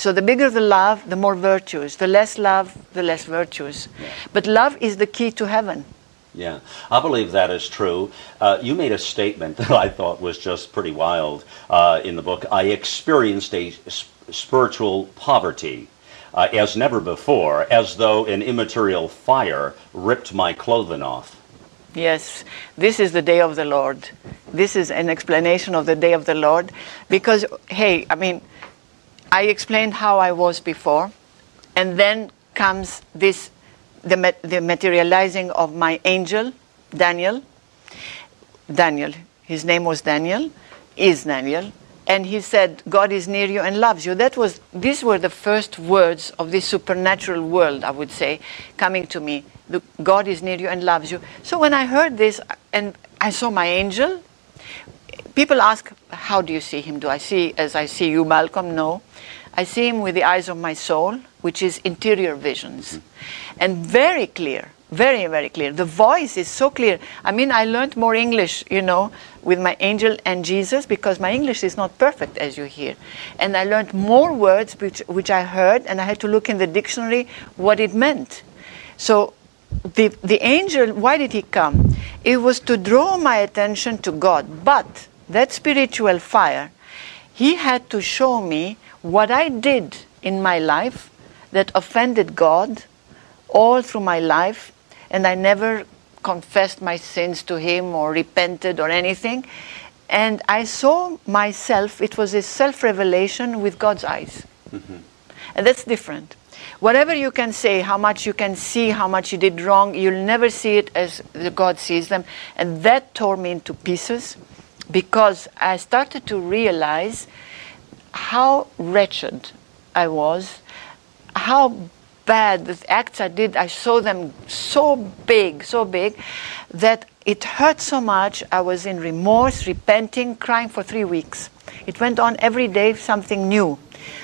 So the bigger the love, the more virtues. The less love, the less virtues. Yeah. But love is the key to heaven. Yeah, I believe that is true. You made a statement that I thought was just pretty wild in the book. I experienced a spiritual poverty as never before, as though an immaterial fire ripped my clothing off. Yes, this is the day of the Lord. This is an explanation of the day of the Lord. Because, hey, I mean, I explained how I was before, and then comes this, the materializing of my angel, Daniel. Daniel, his name was Daniel, is Daniel. And he said, God is near you and loves you. These were the first words of this supernatural world, I would say, coming to me. God is near you and loves you. So when I heard this and I saw my angel, people ask, how do you see him? Do I see as I see you, Malcolm? No. I see him with the eyes of my soul, which is interior visions. And very clear, very, very clear. The voice is so clear. I mean, I learned more English, you know, with my angel and Jesus, because my English is not perfect, as you hear. And I learned more words which I heard, and I had to look in the dictionary what it meant. So the angel, why did he come? It was to draw my attention to God. But that spiritual fire, he had to show me what I did in my life that offended God all through my life, and I never confessed my sins to him or repented or anything. And I saw myself, it was a self-revelation with God's eyes. And that's different. Whatever you can say, how much you can see, how much you did wrong, you'll never see it as God sees them. And that tore me into pieces, because I started to realize how wretched I was, how bad the acts I did. I saw them so big, that it hurt so much. I was in remorse, repenting, crying for 3 weeks. It went on every day, something new,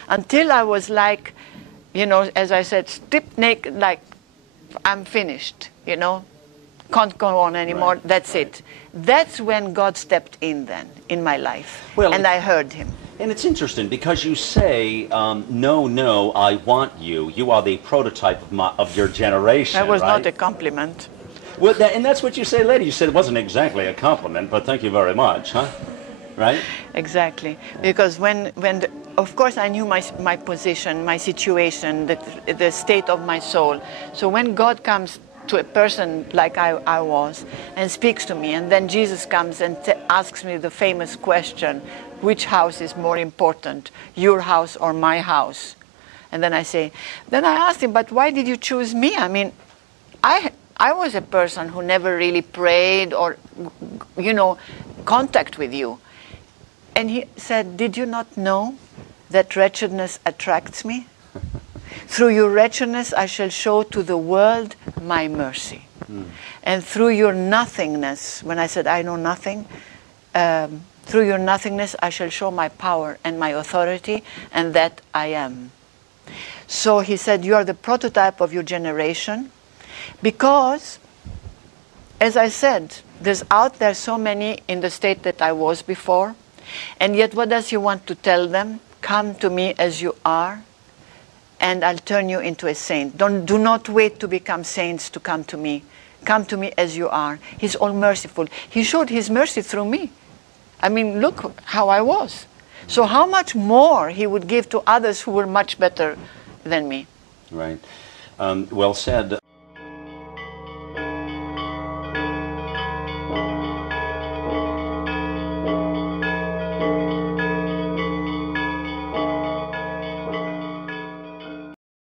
until I was like, you know, as I said, stripped naked, like, I'm finished, you know, can't go on anymore, Right. that's it. That's when God stepped in then, in my life, and I heard him. And it's interesting because you say, no, no, I want you. You are the prototype of your generation, That was right? not a compliment. Well, and that's what you say later. You said it wasn't exactly a compliment, but thank you very much, huh? Right? Exactly. Because of course I knew my position, my situation, the state of my soul. So when God comes to a person like I was and speaks to me, and then Jesus comes and asks me the famous question, which house is more important, your house or my house? And then I asked him, but why did you choose me? I mean, I was a person who never really prayed or, you know, contact with you. And he said, did you not know that wretchedness attracts me? Through your wretchedness I shall show to the world my mercy. And through your nothingness, when I said I know nothing, through your nothingness I shall show my power and my authority, and that I am. So he said, you are the prototype of your generation, because, as I said, there's out there so many in the state that I was before, and yet what does he want to tell them? Come to me as you are, and I'll turn you into a saint. Do not wait to become saints to come to me. Come to me as you are. He's all merciful. He showed his mercy through me. I mean, look how I was. So how much more he would give to others who were much better than me. Right. Well said.